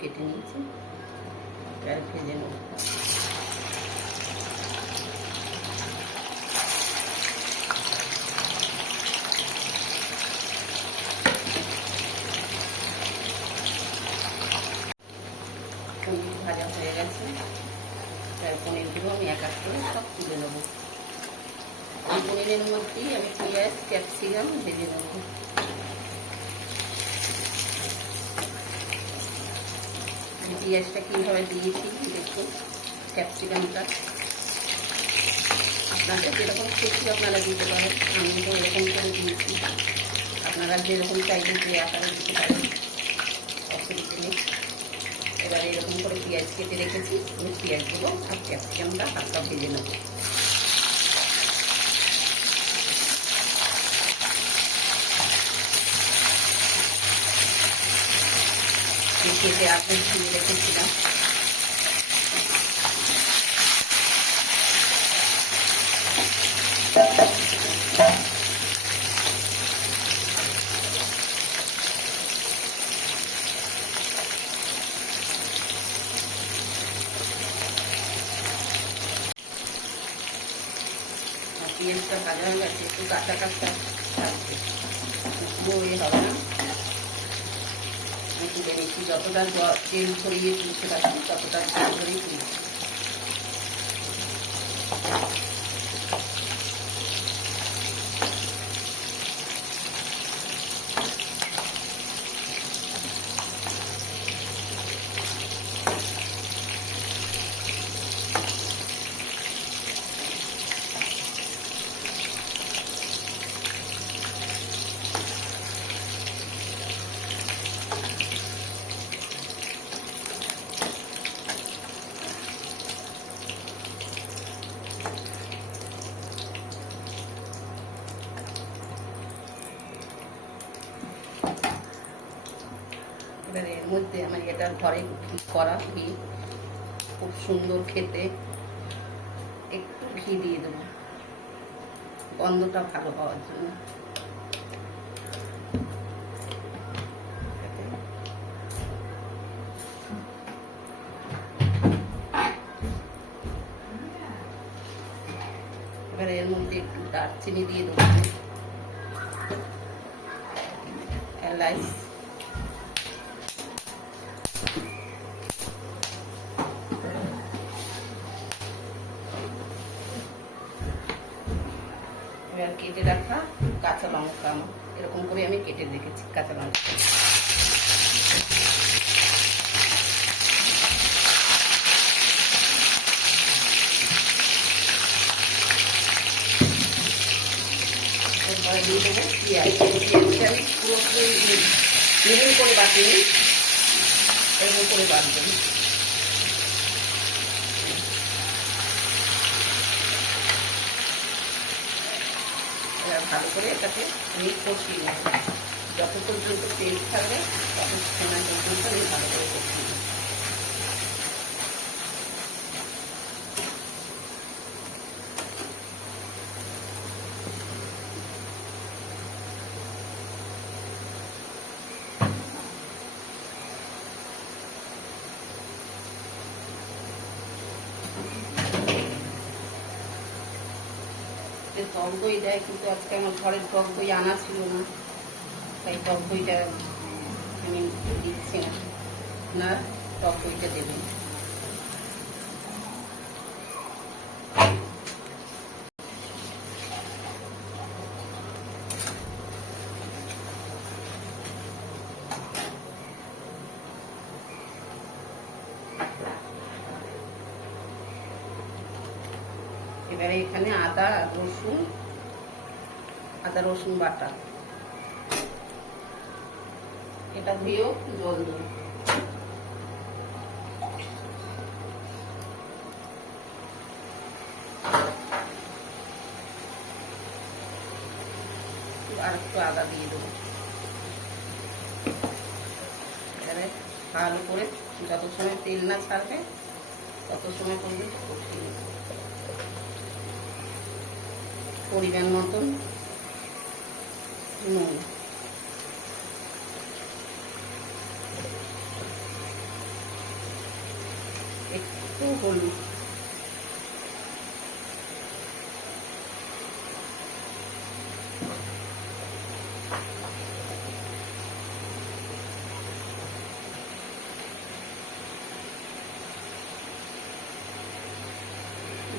কেটে নিয়েছি, এবার ভেজে নেব। পনির ভাজা হয়ে গেছে, এবার পনিরগুলো আমি এক এক করে সব তুলে নেব। এই পনিরের মধ্যেই আমি পেঁয়াজ ক্যাপসিকাম ভেজে নেব। আমি পেঁয়াজটা কীভাবে দিয়েছি দেখুন, ক্যাপসিকামটা আপনাদের যেরকম খুশি আপনারা দিতে পারেন, আমি তো এরকম করে দিয়েছি, আপনারা যেরকম চাইবেন যে আকারে দিতে পারেন, অসুবিধা নেই। এবার এরকম করে পেঁয়াজ কেটে রেখেছি, আমি পেঁয়াজগুলো আর ক্যাপসিকামটা হালকা ভেজে নেব। কেটে আপনি ধুয়ে রেখেছিলাম। পেঁয়াজটা ভাজা হয়ে গেছে, একটু কাঁচা কাঁচা থাকবে, বয়ে হবে না। আমি তুলে নিচ্ছি, যতটা তেল ছড়িয়ে তুলতে পারছি ততটা তেল ধরেই তুলছি। এবার এর মধ্যে আমার এটা ঘরে করা ঘি, খুব সুন্দর খেতে, একটু ঘি দিয়ে দেবো গন্ধটা ভালো হওয়ার জন্য। এবার এর মধ্যে একটু দারচিনি দিয়ে দেবো, এলাচ, এবার কেটে রাখা কাঁচা লঙ্কা, এরকম করে আমি কেটে রেখেছি কাঁচা লঙ্কা। এরপরে দিয়ে দেবো পেঁয়াজ। পেঁয়াজটা আমি পুরোপুরি মিহিন করে বাটিনি, এরকম করে বাটবেন। এবার ভালো করে এটাকে আমি কষিয়ে নেব, যত পর্যন্ত তেল থাকবে ততক্ষণ পর্যন্ত আমি ভালো করে কষিয়ে নেব। টক দই দেয়, কিন্তু আজকে আমার ঘরের টক দই আনা ছিল না, তাই টক দইটা আমি দিচ্ছি না। না, টক দইটা দেবেন। এবারে এখানে আদা রসুন বাটা, এটা দিয়েও জল দেবো। আর একটু আদা দিয়ে দেবো। এবারে ভালো করে যত সময় তেল না ছাড়বে তত সময় পর্যন্ত কষিয়ে নেব। পরিমাণ মতন নুন, হলুদ,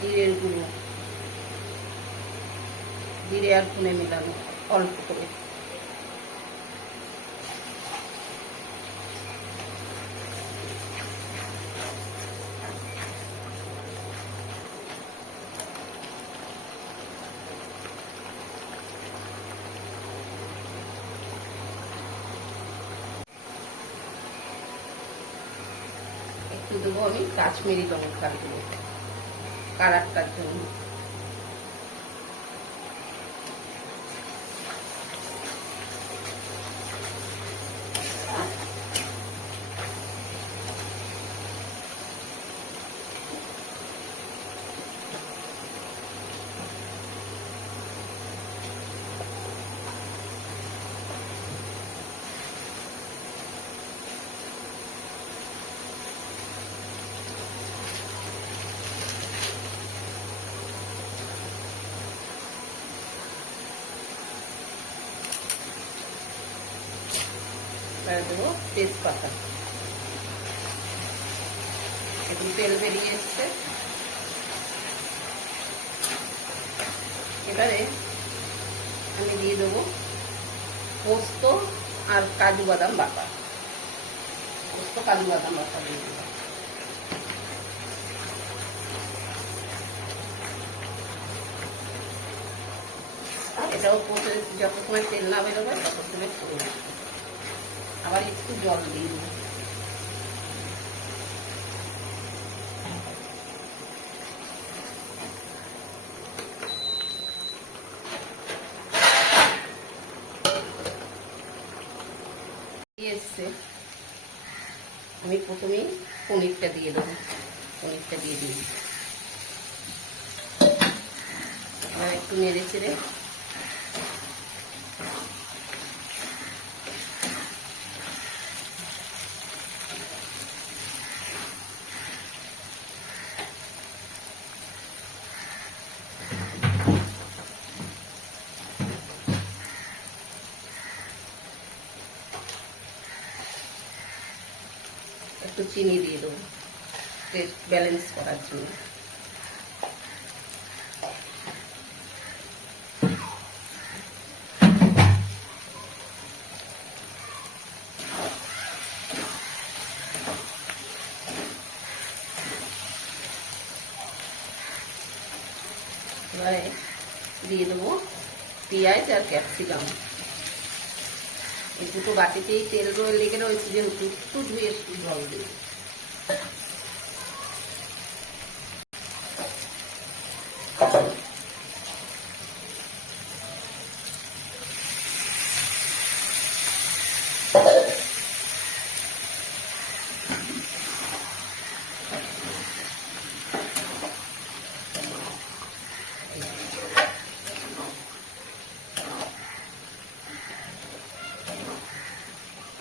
জিরের গুঁড়ো, জিরে আর ধনে মেলানো অল্প করে, একটু দেবো আমি কাশ্মীরি লঙ্কার গুঁড়ো কালারটার জন্য। দেবো তেজপাতা, এখন তেল বেরিয়ে এসছে। এবারে আমি দিয়ে দেবো পোস্ত আর কাজু বাদাম বাটা, পোস্ত কাজু বাদাম বাটা দিয়ে দেবো। এটাও পোস্ত যত সময় তেল না বেরোবে তত সময় করে রাখবো। আবার একটু জল দিয়ে দেবো। এসছে, আমি প্রথমেই পনিরটা দিয়ে দেবো, পনিরটা দিয়ে দিই। এবার একটু নেড়ে চেড়ে একটু চিনি দিয়ে দেবো টেস্ট ব্যালেন্স করার জন্য। এবারে দিয়ে দেবো পেঁয়াজ আর ক্যাপসিকাম। এই দুটো বাটিতেই তেল রয়ে লেগে রয়েছে যেহেতু একটু ধুয়ে একটু জল দিই।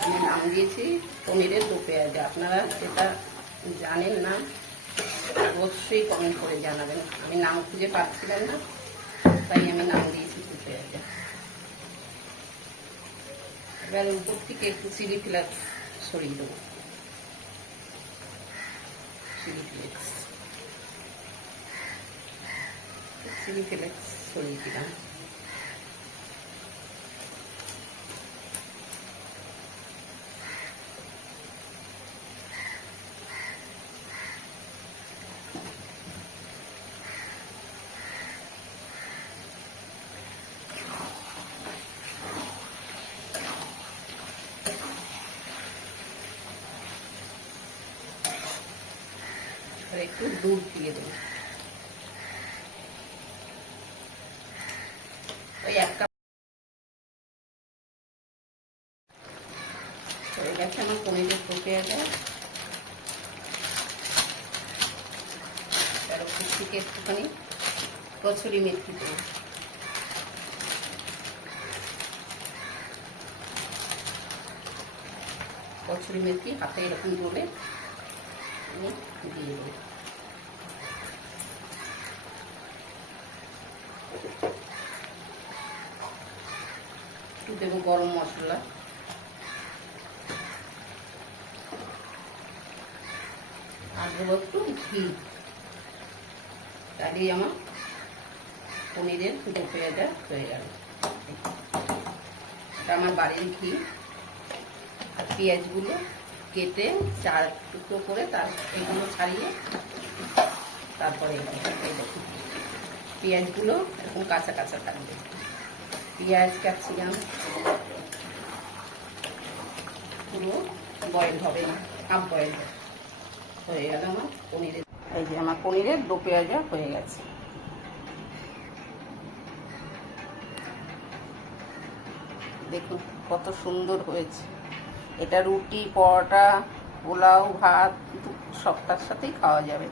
আমি নাম দিয়েছি পনিরের দো পেঁয়াজ। আপনারা যেটা জানেন না অবশ্যই কমেন্ট করে জানাবেন। আমি নাম খুঁজে পাচ্ছিলাম না, তাই আমি নাম দিয়েছি দো পেঁয়াজ। এবার উপর থেকে একটু চিলি ফ্লেক্স সরিয়ে দেবো, চিলি ফ্লেক্স সরিয়ে দিলাম। একটু দুধ দিয়ে দেবো, ওই 1 কাপ হয়ে গেছে আমার পনিরের দো পেঁয়াজ। তার উপর থেকে একটুখানি কসুরি মেথি দেবো। কসুরি মেথি হাতে এরকম ধরে আমি দিয়ে দেবো। একটু দেবো গরম মশলা, আর দেবো একটু ঘি। তাহলেই আমার পনিরের দো পেঁয়াজা হয়ে গেল। এটা আমার বাড়ির ঘি। আর পেঁয়াজগুলো কেটে 4 টুকরো করে এগুলো ছাড়িয়ে তারপরে এই দেখুন পেঁয়াজগুলো এরকম কাঁচা কাঁচা থাকবে। পেঁয়াজ ক্যাপসিকাম পুরো বয়েল হবে না, হাফ বয়েল হয়ে গেল আমার পনিরের। এই যে আমার পনিরের দো পেঁয়াজা হয়ে গেছে। দেখুন কত সুন্দর হয়েছে। এটা রুটি, পরোটা, পোলাও, ভাত সবটার সাথেই খাওয়া যাবে।